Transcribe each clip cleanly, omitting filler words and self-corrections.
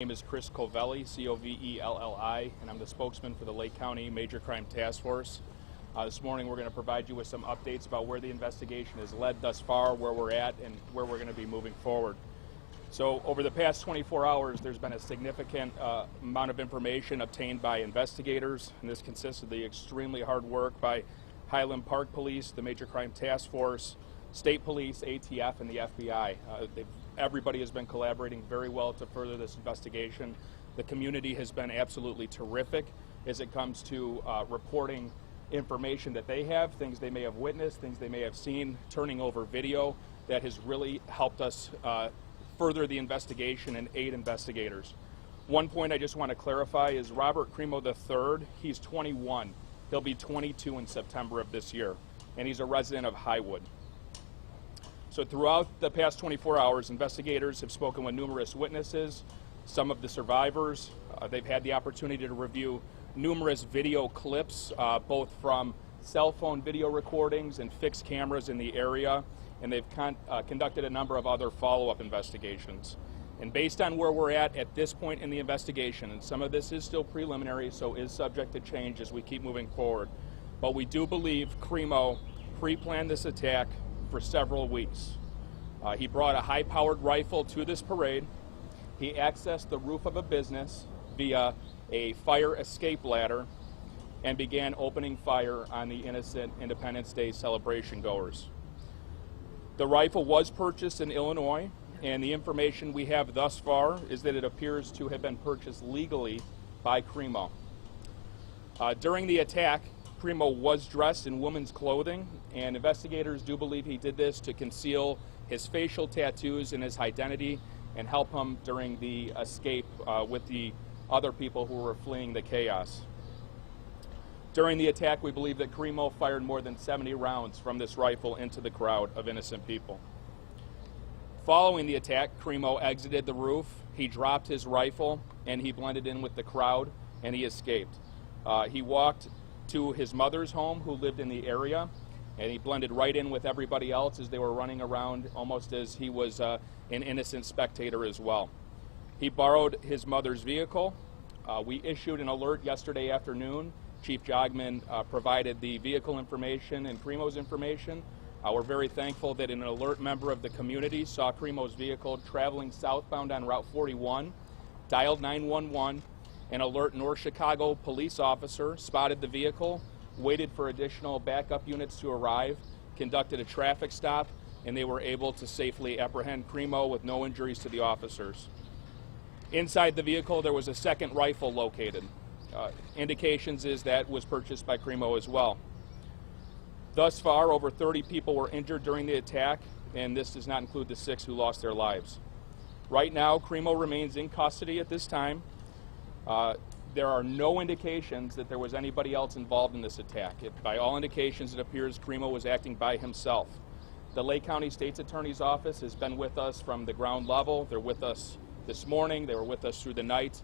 My name is Chris Covelli, C-O-V-E-L-L-I, and I'm the spokesman for the Lake County Major Crime Task Force. This morning we're going to provide you with some updates about where the investigation has led thus far, where we're at, and where we're going to be moving forward. So over the past 24 hours, there's been a significant amount of information obtained by investigators, and this consists of the extremely hard work by Highland Park Police, the Major Crime Task Force, State Police, ATF, and the FBI. Everybody has been collaborating very well to further this investigation. The community has been absolutely terrific as it comes to reporting information that they have, things they may have witnessed, things they may have seen, turning over video that has really helped us further the investigation and aid investigators. One point I just want to clarify is Robert Primo III, he's 21. He'll be 22 in September of this year, and he's a resident of Highwood. So throughout the past 24 hours, investigators have spoken with numerous witnesses, some of the survivors. They've had the opportunity to review numerous video clips, both from cell phone video recordings and fixed cameras in the area, and they've conducted a number of other follow-up investigations. And based on where we're at this point in the investigation, and some of this is still preliminary, so is subject to change as we keep moving forward, but we do believe Primo pre-planned this attack for several weeks. He brought a high-powered rifle to this parade. He accessed the roof of a business via a fire escape ladder and began opening fire on the innocent Independence Day celebration goers. The rifle was purchased in Illinois, and the information we have thus far is that it appears to have been purchased legally by Primo. During the attack, Primo was dressed in women's clothing, and investigators do believe he did this to conceal his facial tattoos and his identity and help him during the escape with the other people who were fleeing the chaos. During the attack, we believe that Primo fired more than 70 rounds from this rifle into the crowd of innocent people. Following the attack, Primo exited the roof, he dropped his rifle, and he blended in with the crowd, and he escaped. He walked to his mother's home, who lived in the area, and he blended right in with everybody else as they were running around, almost as he was an innocent spectator as well. He borrowed his mother's vehicle. We issued an alert yesterday afternoon. Chief Jogman provided the vehicle information and Primo's information. We're very thankful that an alert member of the community saw Primo's vehicle traveling southbound on Route 41, dialed 911, an alert North Chicago police officer spotted the vehicle, waited for additional backup units to arrive, conducted a traffic stop, and they were able to safely apprehend Primo with no injuries to the officers. Inside the vehicle, there was a second rifle located. Indications is that was purchased by Primo as well. Thus far, over 30 people were injured during the attack, and this does not include the 6 who lost their lives. Right now, Primo remains in custody at this time. There are no indications that there was anybody else involved in this attack. By all indications, it appears Primo was acting by himself. The Lake County State's Attorney's Office has been with us from the ground level. They're with us this morning. They were with us through the night.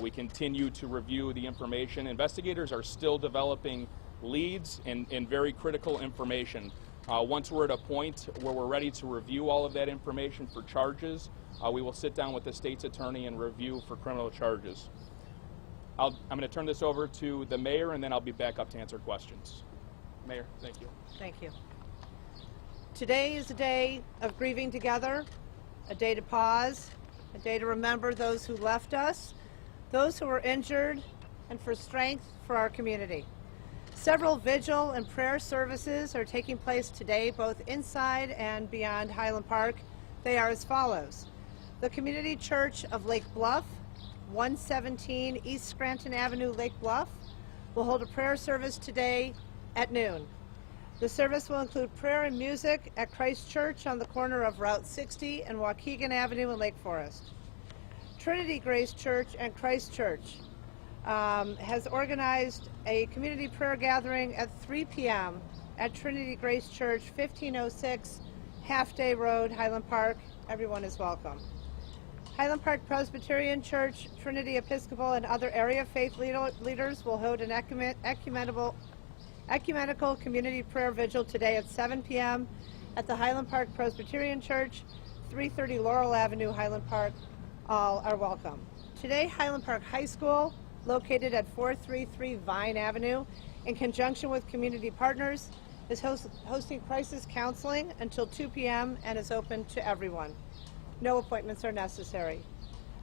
We continue to review the information. Investigators are still developing leads and very critical information. Once we're at a point where we're ready to review all of that information for charges, we will sit down with the state's attorney and review for criminal charges. I'm going to turn this over to the mayor, and then I'll be back up to answer questions. Mayor, thank you. Thank you. Today is a day of grieving together, a day to pause, a day to remember those who left us, those who were injured, and for strength for our community. Several vigil and prayer services are taking place today, both inside and beyond Highland Park. They are as follows. The Community Church of Lake Bluff, 117 East Scranton Avenue, Lake Bluff, will hold a prayer service today at noon. The service will include prayer and music at Christ Church on the corner of Route 60 and Waukegan Avenue in Lake Forest. Trinity Grace Church and Christ Church has organized a community prayer gathering at 3 p.m. at Trinity Grace Church, 1506 Half Day Road, Highland Park. Everyone is welcome. Highland Park Presbyterian Church, Trinity Episcopal, and other area faith leaders will hold an ecumenical community prayer vigil today at 7 p.m. at the Highland Park Presbyterian Church, 330 Laurel Avenue, Highland Park. All are welcome. Today, Highland Park High School, located at 433 Vine Avenue, in conjunction with community partners, is hosting crisis counseling until 2 p.m. and is open to everyone. No appointments are necessary.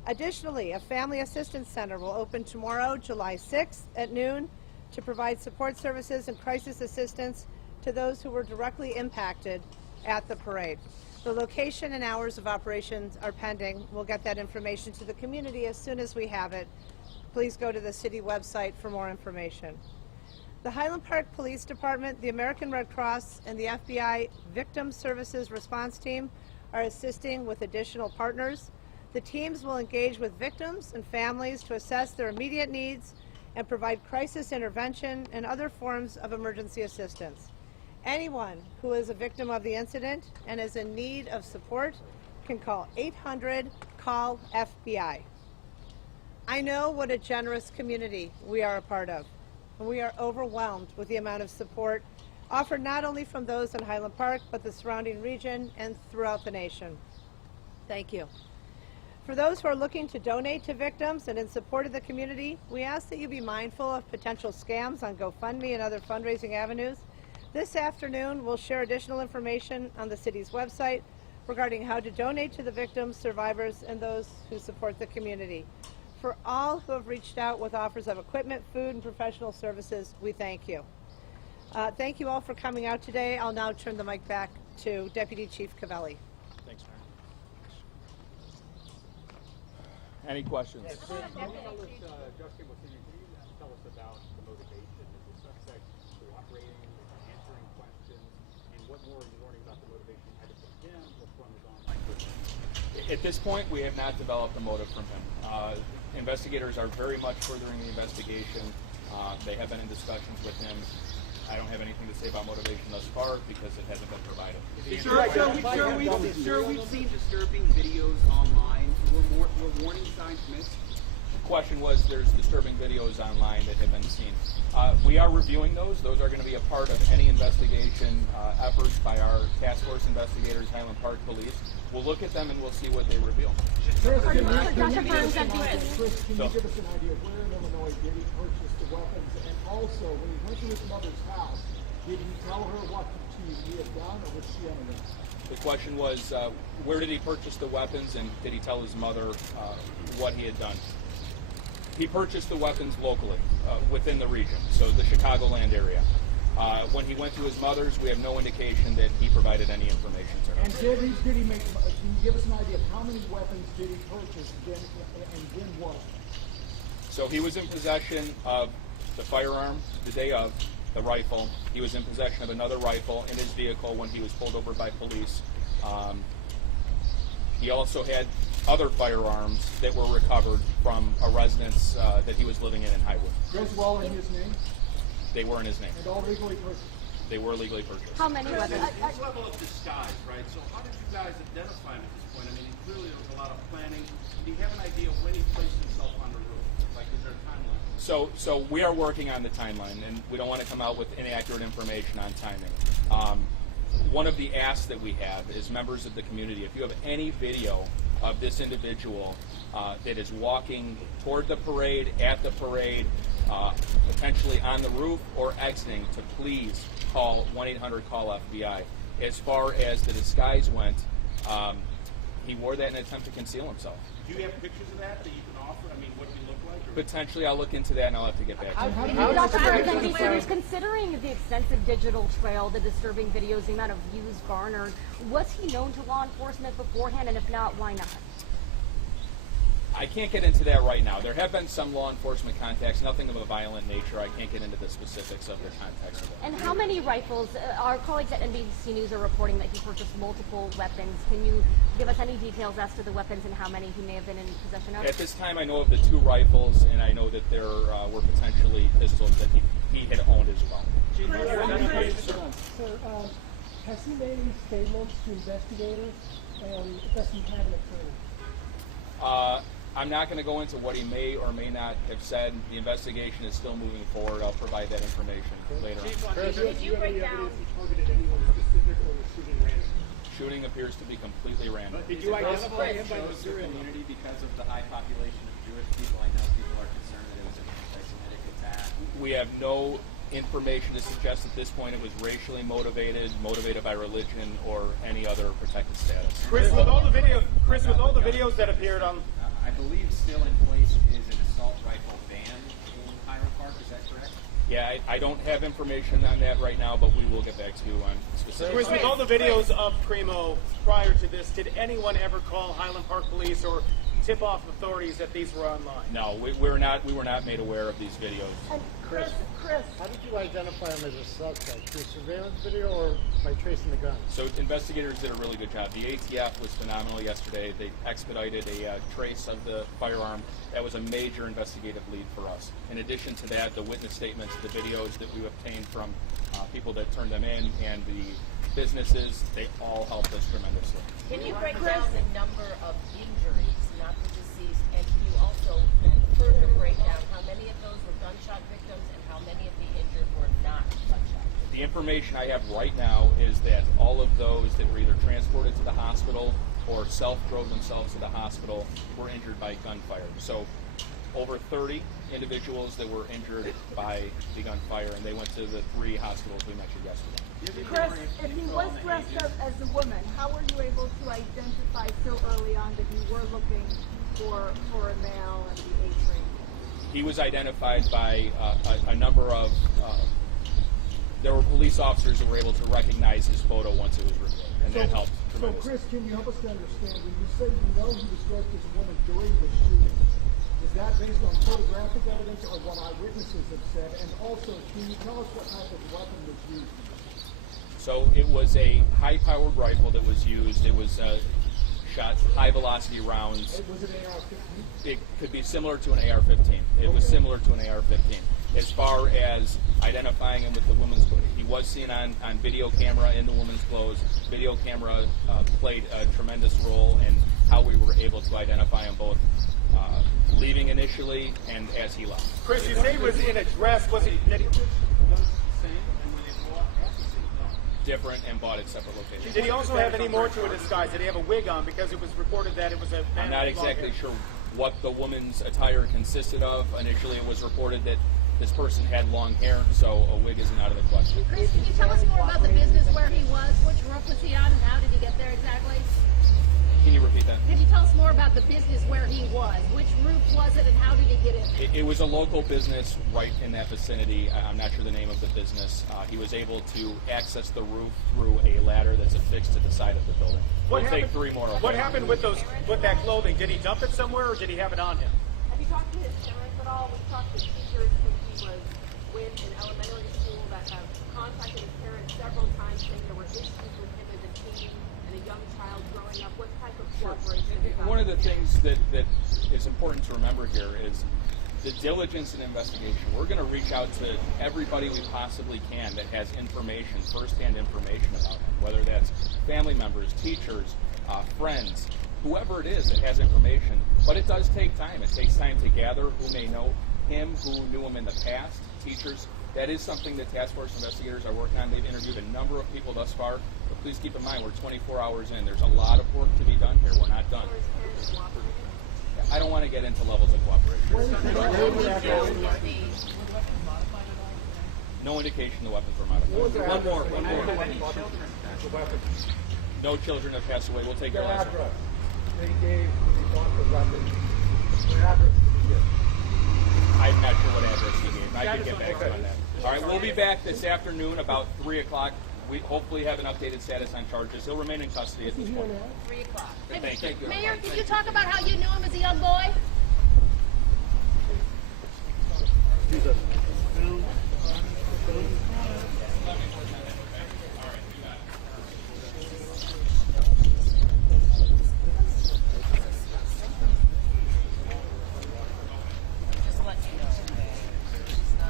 Additionally, a Family Assistance Center will open tomorrow, July 6th at noon, to provide support services and crisis assistance to those who were directly impacted at the parade. The location and hours of operations are pending. We'll get that information to the community as soon as we have it. Please go to the city website for more information. The Highland Park Police Department, the American Red Cross, and the FBI Victim Services Response Team are assisting with additional partners. The teams will engage with victims and families to assess their immediate needs and provide crisis intervention and other forms of emergency assistance. Anyone who is a victim of the incident and is in need of support can call 800-CALL-FBI. I know what a generous community we are a part of, and we are overwhelmed with the amount of support offered not only from those in Highland Park, but the surrounding region and throughout the nation. Thank you. For those who are looking to donate to victims and in support of the community, we ask that you be mindful of potential scams on GoFundMe and other fundraising avenues. This afternoon, we'll share additional information on the city's website regarding how to donate to the victims, survivors, and those who support the community. For all who have reached out with offers of equipment, food, and professional services, we thank you. Thank you all for coming out today. I'll now turn the mic back to Deputy Chief Cavelli. Thanks, Mary. Any questions? Yes, Justin was saying, can you tell us about the motivation? Is the suspect cooperating, answering questions, and what more are you learning about the motivation either from him or from his online person? At this point, we have not developed a motive from him. Investigators are very much furthering the investigation. They have been in discussions with him. I don't have anything to say about motivation thus far because it hasn't been provided. Sir, we've seen disturbing videos online. Were warning signs missed? The question was, there's disturbing videos online that have been seen. We are reviewing those. Those are going to be a part of any investigation efforts by our task force investigators, Highland Park Police. We'll look at them and we'll see what they reveal. Chris, can you give us an idea where in Illinois did he purchase the weapons? And also, when he went to his mother's house, did he tell her what he had done, or was she unaware? The question was, where did he purchase the weapons, and did he tell his mother what he had done? He purchased the weapons locally, within the region, so the Chicagoland area. When he went to his mother's, we have no indication that he provided any information to her. And did he make, can you give us an idea of how many weapons did he purchase, and when was it? So he was in possession of the firearm the day of, the rifle. He was in possession of another rifle in his vehicle when he was pulled over by police. He also had other firearms that were recovered from a residence that he was living in Highwood. Those were all in his name? They were in his name. And all legally purchased? They were legally purchased. How many weapons? This level of disguise, right? So how did you guys identify him at this point? I mean, clearly there was a lot of planning. Do you have an idea of when he placed himself on the roof? Like, is there a timeline? So we are working on the timeline, and we don't want to come out with inaccurate information on timing. One of the asks that we have is members of the community, if you have any video of this individual that is walking toward the parade, at the parade, potentially on the roof or exiting, to please call 1-800-CALL-FBI. As far as the disguise went, he wore that in an attempt to conceal himself. Do you have pictures of that you can offer? I mean, what did he look like? Or Potentially, I'll look into that and I'll have to get back to you. Considering the extensive digital trail, the disturbing videos, the amount of views garnered, was he known to law enforcement beforehand, and if not, why not? I can't get into that right now. There have been some law enforcement contacts, nothing of a violent nature. I can't get into the specifics of the context of it. And how many rifles? Our colleagues at NBC News are reporting that he purchased multiple weapons. Can you give us any details as to the weapons and how many he may have been in possession of? At this time, I know of the 2 rifles, and I know that there were potentially pistols that he had owned as well. Sir, has he made any statements to investigators, and does he have an attorney? I'm not going to go into what he may or may not have said. The investigation is still moving forward. I'll provide that information later on. Did you break down? He targeted anyone specific or was shooting random? shooting appeers to be completely random. Did you identify him by chose the material? community because of the high population of Jewish people? I know people are concerned that it was an anti-Semitic attack. We have no information to suggest at this point it was racially motivated by religion, or any other protected status. Chris, with all the videos that appeared on. I believe still in place is an assault rifle ban in Highland Park. Is that correct? Yeah, I don't have information on that right now, but we will get back to you on specifics. Chris, with all the videos of Primo prior to this, did anyone ever call Highland Park police or tip off authorities that these were online? No, we were not made aware of these videos. And Chris, how did you identify him as a suspect? Through surveillance video or by tracing the gun? So investigators did a really good job. The ATF was phenomenal yesterday. They expedited a trace of the firearm. That was a major investigative lead for us. In addition to that, the witness statements, the videos that we obtained from people that turned them in, and the businesses, they all helped us tremendously. Can you break down the number of injuries, not the deceased, and can you also further break down how many of those were gunshot victims and how many of the injured were not gunshot victims? The information I have right now is that all of those that were either transported to the hospital or self-drove themselves to the hospital were injured by gunfire. So over 30 individuals that were injured by the gunfire, and they went to the 3 hospitals we mentioned yesterday. Chris, if he was dressed up as a woman, how were you able to identify so early on that you were looking for a male and the age range? He was identified by a number of, there were police officers who were able to recognize his photo once it was revealed, and that helped So tremendously. Chris, can you help us to understand, when you say you know he was dressed as a woman during the shooting, is that based on photographic evidence or what eyewitnesses have said? And also, can you tell us what type of weapon was used? So it was a high-powered rifle that was used. It was shot high-velocity rounds. Was it an AR-15? It could be similar to an AR-15. It was similar to an AR-15. As far as identifying him with the woman's clothes, he was seen on video camera in the woman's clothes. Video camera played a tremendous role in how we were able to identify him, both leaving initially and as he left. Chris, you say he was in a dress. Was he? Different and bought at separate locations. Did he also have any more to a disguise? Did he have a wig on? Because it was reported that it was a. I'm not exactly sure what the woman's attire consisted of. Initially, it was reported that this person had long hair, so a wig isn't out of the question. Chris, can you tell us more about the business where he was? Which roof was he on, and how did he get there exactly? Can you repeat that? Can you tell us more about the business where he was? Which roof was it, and how did he get in there? It was a local business right in that vicinity. I'm not sure the name of the business. He was able to access the roof through a ladder that's affixed to the side of the building. We'll take 3 more. What happened with that clothing? Did he dump it somewhere, or did he have it on him? Have you talked to his parents at all? We've talked to teachers who he was with in elementary school that have contacted his parents several times saying there were issues with him as a teen and a young child growing up. What type of cooperation is that? One of the things that is important to remember here is the diligence and investigation. We're going to reach out to everybody we possibly can that has information, firsthand information about him, whether that's family members, teachers, friends, whoever it is that has information. But it does take time. It takes time to gather who may know him, who knew him in the past, teachers. That is something that task force investigators are working on. They've interviewed a number of people thus far, but please keep in mind we're 24 hours in. There's a lot of work to be done here. We're not done. I don't want to get into levels of cooperation. No indication the weapons were modified. One more. No children have passed away. We'll take your last one. They bought the weapon. What address did he give? I'm not sure what address he gave. I can get back to you on that. All right, we'll be back this afternoon about 3 o'clock. We hopefully have an updated status on charges. He'll remain in custody at this point. 3 o'clock. Thank you. Mayor, can you talk about how you knew him as a young boy? Just let you know. She's not.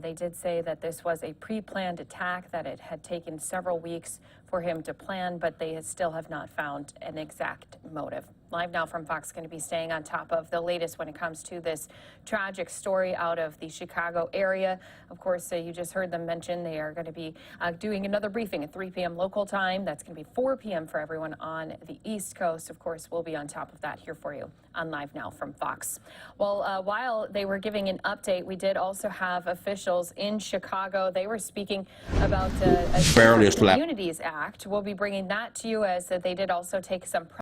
They did say that this was a pre-planned attack, that it had taken several weeks for him to plan, but they still have not found an exact motive Live Now from Fox is going to be staying on top of the latest when it comes to this tragic story out of the Chicago area. Of course, you just heard them mention they are going to be doing another briefing at 3 p.m. local time. That's going to be 4 p.m. for everyone on the East Coast. Of course, we'll be on top of that here for you on Live Now from Fox. Well, while they were giving an update, we did also have officials in Chicago. They were speaking about a Communities Act. We'll be bringing that to you as they did also take some